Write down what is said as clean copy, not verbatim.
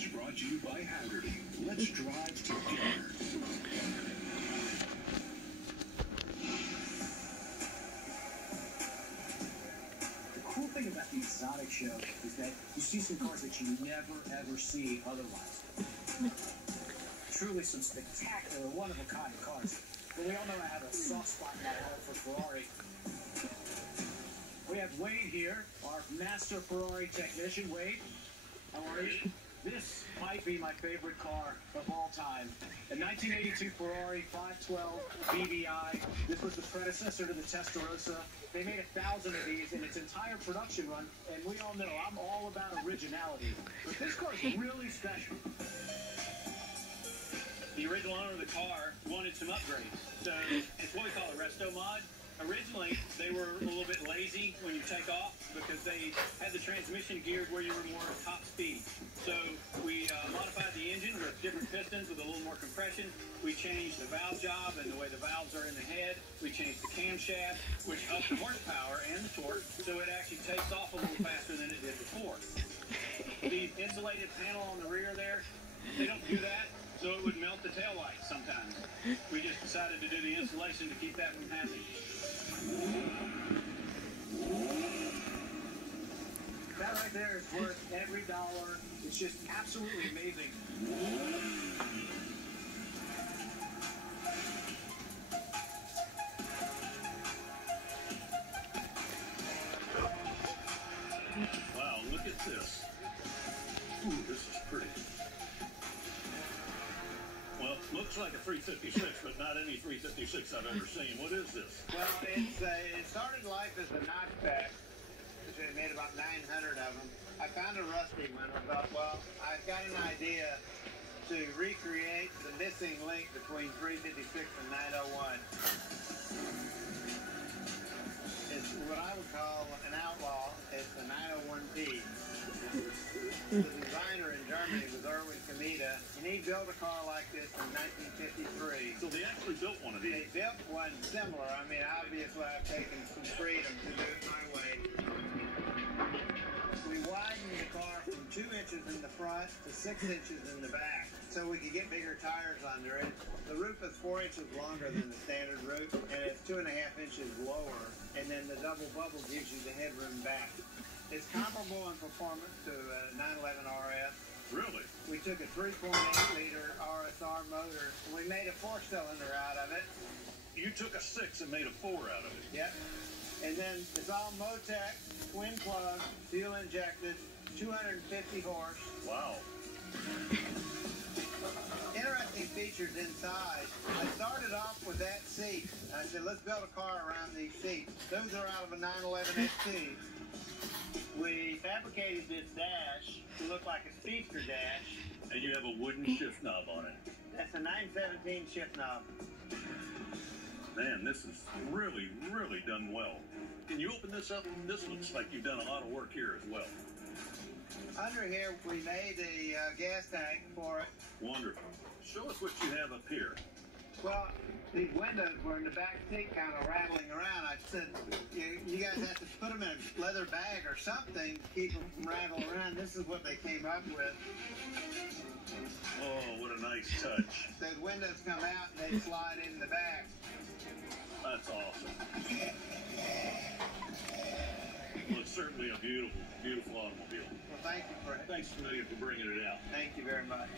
is brought to you by Haggerty. Let's drive together. The cool thing about the exotic show is that you see some cars that you never ever see otherwise. Truly some spectacular, one-of-a-kind cars. But we all know I have a soft spot in my heart for Ferrari. We have Wade here, our master Ferrari technician. Wade, how are you? This might be my favorite car of all time. A 1982 Ferrari 512 BBI. This was the predecessor to the Testarossa. They made 1,000 of these in its entire production run, and we all know I'm all about originality. But this car is really special. The original owner of the car wanted some upgrades, so it's what we call a resto mod. Originally, they were a little bit lazy when you take off because they had the transmission geared where you were more top speed. So we modified the engine with different pistons with a little more compression. We changed the valve job and the way the valves are in the head. We changed the camshaft, which upped the horsepower and the torque, so it actually takes off a little faster than it did before. The insulated panel on the rear there, they don't do that, so it would melt the taillights sometimes. We just decided to do the insulation to keep that from happening. That right there is worth every dollar. It's just absolutely amazing. Wow, look at this. Ooh, this is pretty. Well, looks like a 356, but not any 356 I've ever seen. What is this? Well, it started life as a notchback, which they made about 900 of them. I found a rusty one and thought, well, I've got an idea to recreate the missing link between 356 and 901. It's what I would call an outlaw. It's the 901P. The designer in Germany was Erwin Kameda, and he built a car like this in 1953. So they actually built one of They these. built one similar. I mean, obviously, I've taken some freedom to do it my way. We widened the car from 2 inches in the front to 6 inches in the back, so we could get bigger tires under it. The roof is 4 inches longer than the standard roof, and it's 2.5 inches lower, and then the double bubble gives you the headroom back. It's comparable in performance to a 911 RS. Really? We took a 3.8 liter RSR motor, and we made a 4-cylinder out of it. You took a 6 and made a 4 out of it. Yep. And then it's all Motec, twin plug, fuel injected, 250 horse. Wow. Interesting features inside. I started off with that seat. I said, let's build a car around these seats. Those are out of a 911 XT. We fabricated this dash to look like a speedster dash. And you have a wooden shift knob on it. That's a 917 shift knob. Man, this is really, really done well. Can you open this up? This looks like you've done a lot of work here as well. Under here, we made a gas tank for it. Wonderful. Show us what you have up here. Well, these windows were in the back seat kind of rattling around. I said, you guys have to put them in a leather bag or something to keep them from rattling around. This is what they came up with. Oh, what a nice touch. Those windows come out and they slide in the back. That's awesome. Well, it's certainly a beautiful, beautiful automobile. Well, thank you for it. Thanks a million for bringing it out. Thank you very much.